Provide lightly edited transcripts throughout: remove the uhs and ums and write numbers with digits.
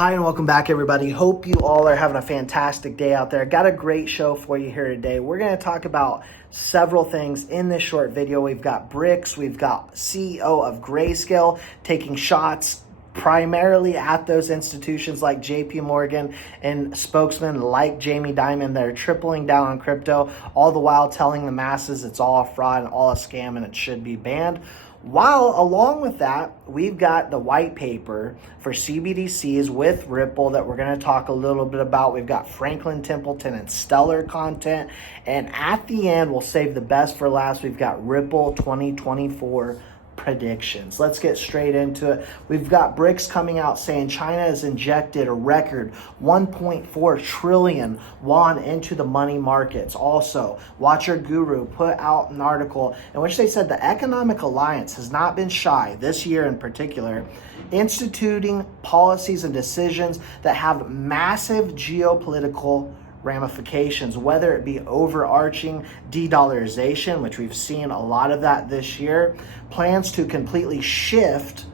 Hi and welcome back, everybody. Hope you all are having a fantastic day out there. Got a great show for you here today. We're going to talk about several things in this short video. We've got Bricks, we've got CEO of Grayscale taking shots primarily at those institutions like JP Morgan and spokesmen like Jamie Dimon that are tripling down on crypto, all the while telling the masses it's all a fraud and all a scam and it should be banned. While along with that, we've got the white paper for CBDCs with Ripple that we're going to talk a little bit about. We've got Franklin Templeton and Stellar content. And at the end, we'll save the best for last. We've got Ripple 2024 predictions. Let's get straight into it. We've got Bricks coming out saying China has injected a record 1.4 trillion yuan into the money markets. Also, Watcher Guru put out an article in which they said the Economic Alliance has not been shy, this year in particular, instituting policies and decisions that have massive geopolitical ramifications, whether it be overarching de-dollarization, which we've seen a lot of that this year, plans to completely shift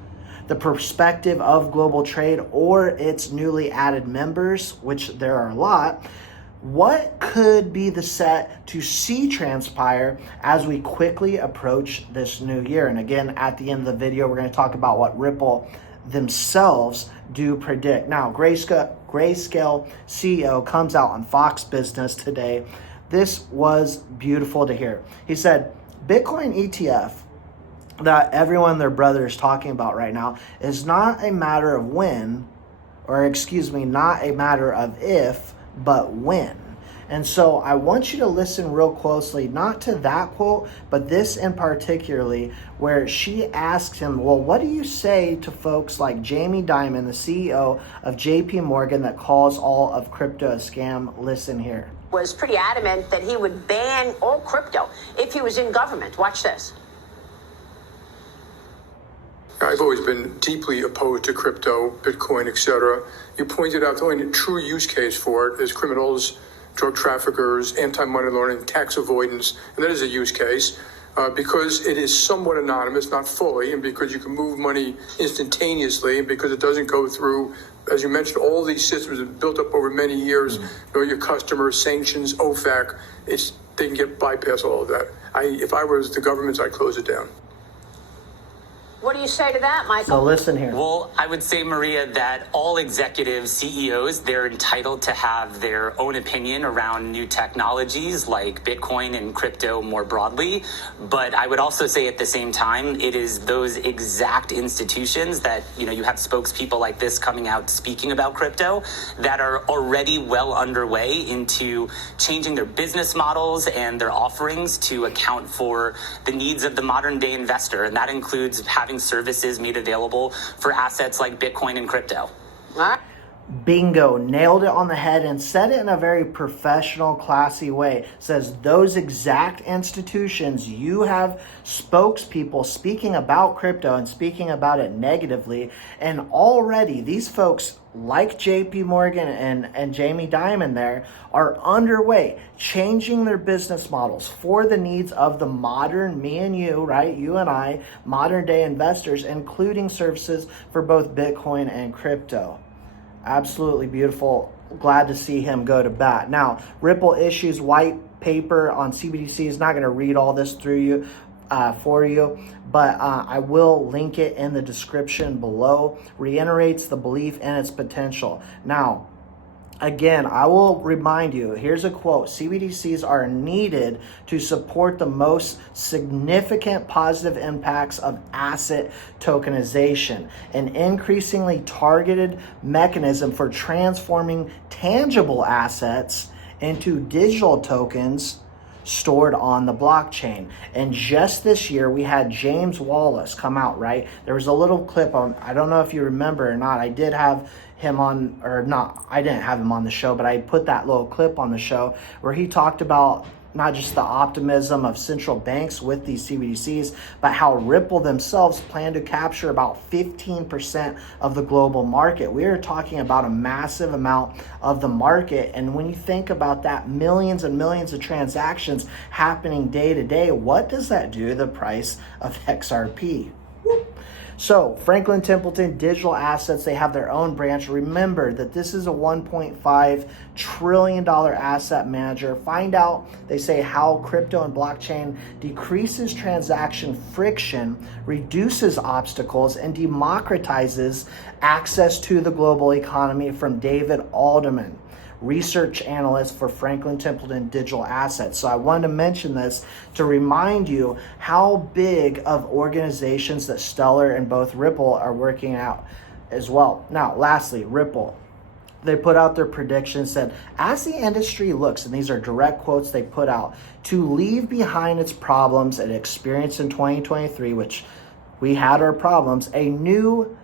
the perspective of global trade or its newly added members, which there are a lot. What could be the set to see transpire as we quickly approach this new year? And again, at the end of the video, we're going to talk about what Ripple themselves do predict. Now, Grayscale CEO comes out on Fox Business today. This was beautiful to hear. He said, Bitcoin ETF that everyone and their brother is talking about right now is not a matter of when, not a matter of if, but when. And so I want you to listen real closely, not to that quote, but this in particularly, where she asks him, well, what do you say to folks like Jamie Dimon, the CEO of JP Morgan, that calls all of crypto a scam? Listen here. Was pretty adamant that he would ban all crypto if he was in government. Watch this. I've always been deeply opposed to crypto, Bitcoin, etc. You pointed out the only true use case for it is criminals, drug traffickers, anti-money laundering, tax avoidance, and that is a use case because it is somewhat anonymous, not fully, and because you can move money instantaneously, and because it doesn't go through, as you mentioned, all these systems that built up over many years, know your customers, sanctions, OFAC, they can get bypass all of that. If I was the government, I'd close it down. What do you say to that, Michael? So listen here. Well, I would say, Maria, that all executives, CEOs, they're entitled to have their own opinion around new technologies like Bitcoin and crypto more broadly. But I would also say at the same time, it is those exact institutions that, you have spokespeople like this coming out speaking about crypto that are already well underway into changing their business models and their offerings to account for the needs of the modern day investor. And that includes having services made available for assets like Bitcoin and crypto. Bingo, nailed it on the head and said it in a very professional, classy way. Says those exact institutions, you have spokespeople speaking about crypto and speaking about it negatively. And already these folks like JP Morgan and Jamie Dimon there are underway, changing their business models for the needs of the modern, me and you, right? You and I, modern day investors, including services for both Bitcoin and crypto. Absolutely beautiful. Glad to see him go to bat. Now, Ripple issues white paper on CBDCs. Not going to read all this through you for you, but I will link it in the description below. Reiterates the belief in its potential. Now, again, I will remind you, here's a quote. CBDCs are needed to support the most significant positive impacts of asset tokenization, an increasingly targeted mechanism for transforming tangible assets into digital tokens stored on the blockchain. And just this year, we had James Wallace come out, right? There was a little clip on, I don't know if you remember or not, I did have him on, or not, I didn't have him on the show, but I put that little clip on the show where he talked about not just the optimism of central banks with these CBDCs, but how Ripple themselves plan to capture about 15% of the global market. We are talking about a massive amount of the market. And when you think about that, millions and millions of transactions happening day to day, what does that do to the price of XRP? So Franklin Templeton Digital Assets, they have their own branch. Remember that this is a $1.5 trillion asset manager. Find out, they say, how crypto and blockchain decreases transaction friction, reduces obstacles, and democratizes access to the global economy, from David Alderman, research analyst for Franklin Templeton Digital Assets. So I wanted to mention this to remind you how big of organizations that Stellar and both Ripple are working out as well. Now, lastly, Ripple. They put out their predictions, said, as the industry looks, and these are direct quotes they put out, to leave behind its problems it experienced in 2023, which we had our problems, a new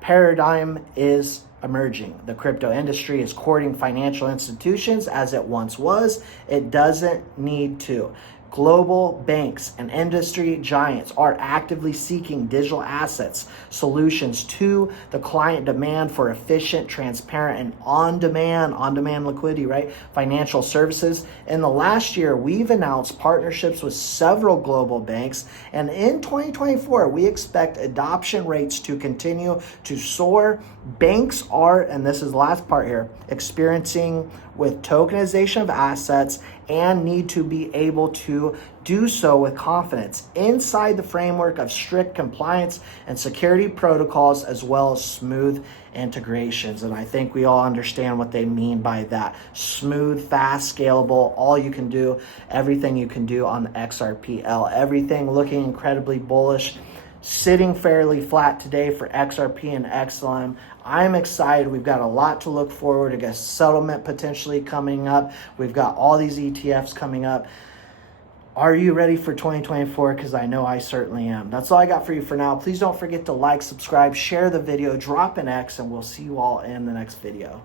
paradigm is emerging. The crypto industry is courting financial institutions as it once was. It doesn't need to. Global banks and industry giants are actively seeking digital assets solutions to the client demand for efficient, transparent, and on-demand liquidity, right? Financial services. In the last year, we've announced partnerships with several global banks, and in 2024, we expect adoption rates to continue to soar. Banks are, and this is the last part here, experiencing with tokenization of assets and need to be able to do so with confidence inside the framework of strict compliance and security protocols, as well as smooth integrations. And I think we all understand what they mean by that. Smooth, fast, scalable, all you can do, everything you can do on the XRPL. Everything looking incredibly bullish. Sitting fairly flat today for XRP and XLM. I'm excited. We've got a lot to look forward to. We've got settlement potentially coming up. We've got all these ETFs coming up. Are you ready for 2024? Because I know I certainly am. That's all I got for you for now. Please don't forget to like, subscribe, share the video, drop an X, and we'll see you all in the next video.